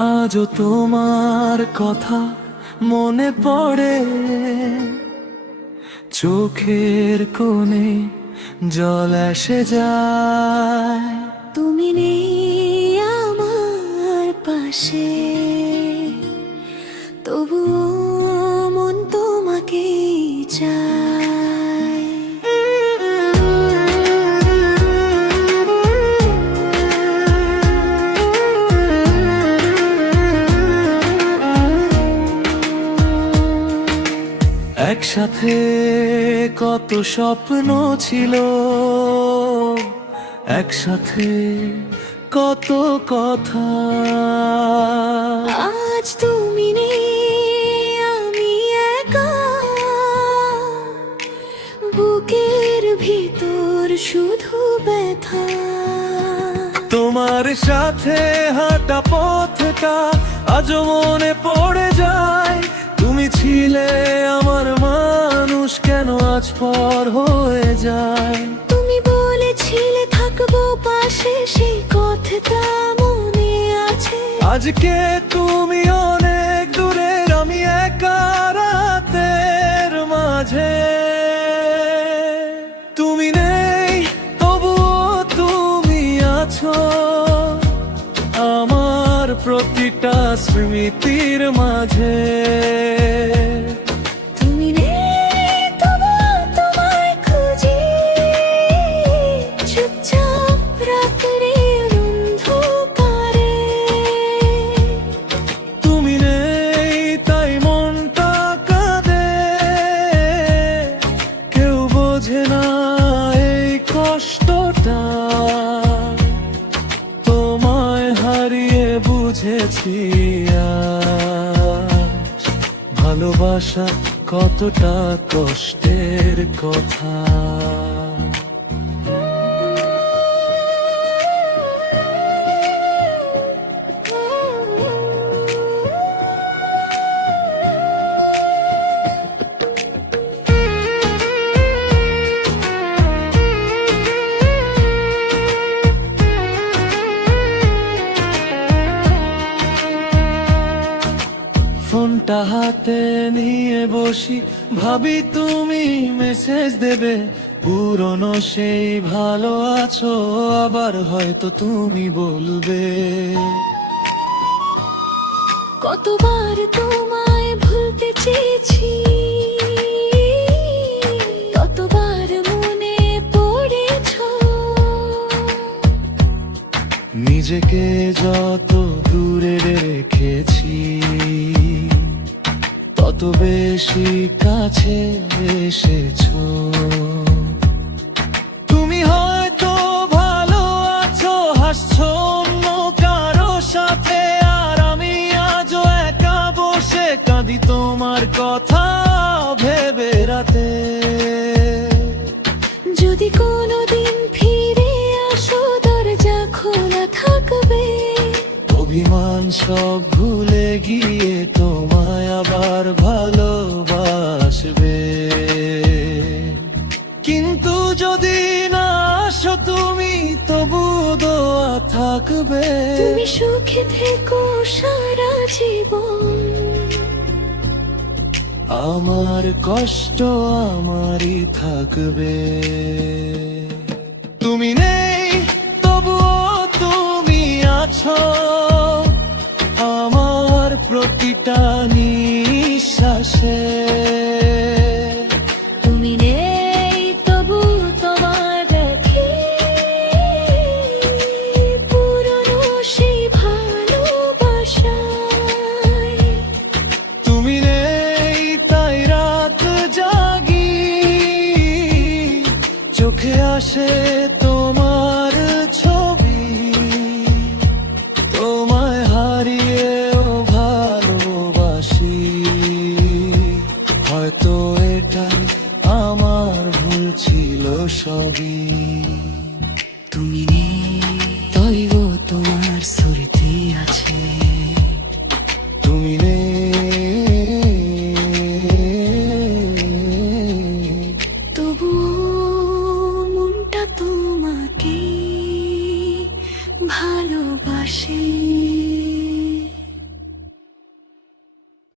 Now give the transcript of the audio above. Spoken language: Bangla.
আজও তোমার কথা মনে পড়ে, চোখের কোণে জল এসে যায়। তুমি নেই আমার পাশে, তবুও মন তোমাকেই চায়। একসাথে কত স্বপ্ন ছিল, একসাথে কত কথা। আজ তুমি নেই, আমি একা, বুকের ভিতর শুধু ব্যথা। তোমার সাথে হাঁটা পথটা আজও মনে পড়ে যায়। তুমি ছিলে আমার মানুষ, কেন আজ পর হয়ে যায়। তুমি বলেছিলে থাকবো পাশে, সেই কথাটা মনে আছে। আজকে তুমি অনেক দূরের, আমি একা রাতের মাঝে। তুমি নেই তবুও তুমি আছো, আমার প্রতিটা স্মৃতির মাঝে। তুমি নেই তবুও তোমায় খুঁজি, চুপচাপ রাতের অন্ধকারে। তুমি নেই তাই মনটা কাঁদে, কেউ বোঝে না এই কষ্টটা। তোমায় হারিয়ে বুঝেছি আজ, ভালোবাসা কতটা কষ্টের কথা। ফোনটা হাতে নিয়ে বসি, ভাবি তুমি মেসেজ দেবে। পুরনো সেই ভালো আছো, আবার হয়তো তুমি বলবে। কতবার তোমায় ভুলতে চেয়েছি, কতবার মনে পড়েছো। নিজেকে যত দূরে রেখেছি, তত বেশি কাছে এসেছো। তুমি হয়তো ভালো আছো, হাসছো অন্য কারো সাথে, আর আমি আজও একা বসে কাঁদি তোমার কথা ভেবে রাতে। যদি কোনোদিন ফিরে আসো, দরজা খোলা থাকবে। অভিমান সব ভুলে গিয়ে তোমায় আবার ভালোবাসবে। কিন্তু যদি না আসো তুমি, তবু দোয়া থাকবে। তুমি সুখে থেকো সারা জীবন, আমার কষ্ট আমারই থাকবে। তুমি নেই তবুও তুমি আছো, আমার প্রতিটা নিঃশ্বাসে। তুমি নেই তবু তোমার দেখি, পুরনো সেই ভালোবাসায়। তুমি নেই তাই রাত জাগি, চোখে আসে তোমার ছবি। তোমায় হারিয়েও ভালোবাসি, হয়তো এটাই আমার ভুল ছিল সবই। তুমি নেই তবু তোমার স্মৃতি আছে। তুমি নেই তবুও মনটা তোমাকে ভালোবাসে।